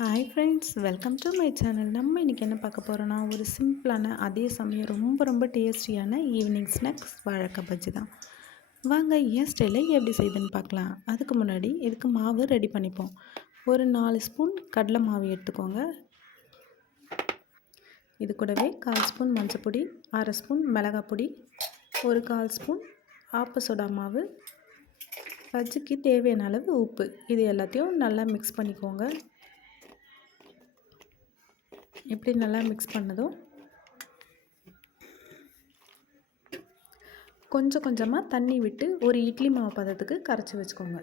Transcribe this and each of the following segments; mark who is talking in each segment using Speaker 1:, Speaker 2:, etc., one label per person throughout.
Speaker 1: Hi friends welcome to my channel நம்ம இன்றைக்கி என்ன பார்க்க போகிறோன்னா ஒரு சிம்பிளான அதே சமயம் ரொம்ப ரொம்ப டேஸ்டியான ஈவினிங் ஸ்நாக்ஸ் வாழைக்காய் பஜ்ஜி தான். வாங்க ஏன் ஸ்டைலில் எப்படி செய்யுதுன்னு பார்க்கலாம். அதுக்கு முன்னாடி இதுக்கு மாவு ரெடி பண்ணிப்போம். ஒரு நாலு ஸ்பூன் கடலை மாவு எடுத்துக்கோங்க. இது கூடவே கால் ஸ்பூன் மஞ்சப்பொடி அரை ஸ்பூன் மிளகாய் பொடி ஒரு கால் ஸ்பூன் ஆப்ப சோடா மாவு பஜ்ஜிக்கு தேவையான அளவு உப்பு. இது எல்லாத்தையும் நல்லா மிக்ஸ் பண்ணிக்கோங்க. இப்படி நல்லா மிக்ஸ் பண்ணதும் கொஞ்சம் கொஞ்சமாக தண்ணி விட்டு ஒரு இட்லி மாவு பதத்துக்கு கரைச்சி வச்சுக்கோங்க.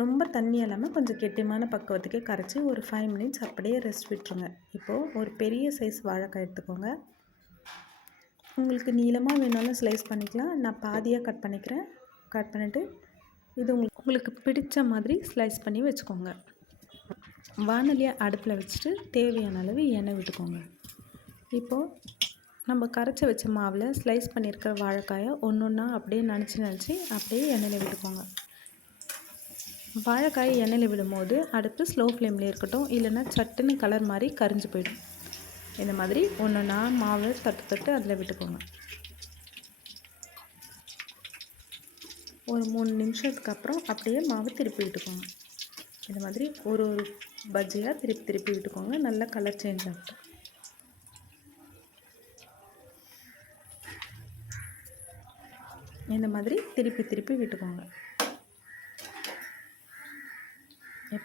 Speaker 1: ரொம்ப தண்ணி இல்லாமல் கொஞ்சம் கெட்டியமான பக்குவத்துக்கே கரைச்சி ஒரு ஃபைவ் மினிட்ஸ் அப்படியே ரெஸ்ட் விட்டுருங்க. இப்போது ஒரு பெரிய சைஸ் வாழைக்காய் எடுத்துக்கோங்க. உங்களுக்கு நீளமாக வேணாலும் ஸ்லைஸ் பண்ணிக்கலாம். நான் பாதியாக கட் பண்ணிக்கிறேன். கட் பண்ணிவிட்டு இது உங்களுக்கு உங்களுக்கு பிடிச்ச மாதிரி ஸ்லைஸ் பண்ணி வச்சுக்கோங்க. வானொலியை அடுப்பில் வச்சுட்டு தேவையான அளவு எண்ணெய் விட்டுக்கோங்க. இப்போது நம்ம கரைச்சி வச்ச மாவில் ஸ்லைஸ் பண்ணியிருக்கிற வாழைக்காயை ஒன்று ஒன்றா அப்படியே நினச்சி நினச்சி அப்படியே எண்ணெயில் விட்டுக்கோங்க. வாழைக்காயை எண்ணெயில் விடும்போது அடுப்பு ஸ்லோ ஃப்ளேமில் இருக்கட்டும் இல்லைன்னா சட்டுன்னு கலர் மாதிரி கரிஞ்சு போயிடும். இந்த மாதிரி ஒன்று ஒன்றா மாவில் தட்டு தட்டு அதில் விட்டுக்கோங்க. ஒரு மூணு நிமிஷத்துக்கு அப்புறம் அப்படியே மாவு திருப்பி விட்டுக்கோங்க. இந்த மாதிரி ஒரு ஒரு பஜ்ஜியாக திருப்பி திருப்பி விட்டுக்கோங்க. நல்லா கலர் சேஞ்ச் ஆகட்டும். இந்த மாதிரி திருப்பி திருப்பி விட்டுக்கோங்க.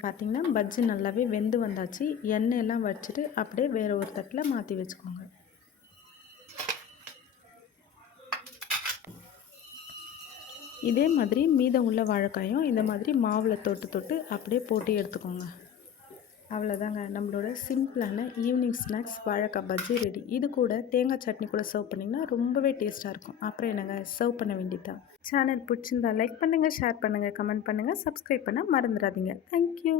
Speaker 1: பார்த்திங்கன்னா பஜ்ஜி நல்லாவே வெந்து வந்தாச்சு. எண்ணெயெல்லாம் வச்சுட்டு அப்படியே வேறு ஒரு தட்டில் மாற்றி வச்சுக்கோங்க. இதே மாதிரி மீதம் உள்ள வாழைக்காயும் இந்த மாதிரி மாவில் தொட்டு தொட்டு அப்படியே போட்டு எடுத்துக்கோங்க. அவ்வளோதாங்க நம்மளோட சிம்பிளான ஈவினிங் ஸ்நாக்ஸ் வாழைக்காய் பஜ்ஜி ரெடி இது கூட தேங்காய் சட்னி கூட சர்வ் பண்ணிங்கன்னா ரொம்பவே டேஸ்ட்டாக இருக்கும். அப்புறம் என்னங்க? சர்வ் பண்ண வேண்டியதான் சேனல் பிடிச்சிருந்தா லைக் பண்ணுங்கள் ஷேர் பண்ணுங்கள் கமெண்ட் பண்ணுங்கள் சப்ஸ்கிரைப் பண்ண மறந்துடாதீங்க. தேங்க்யூ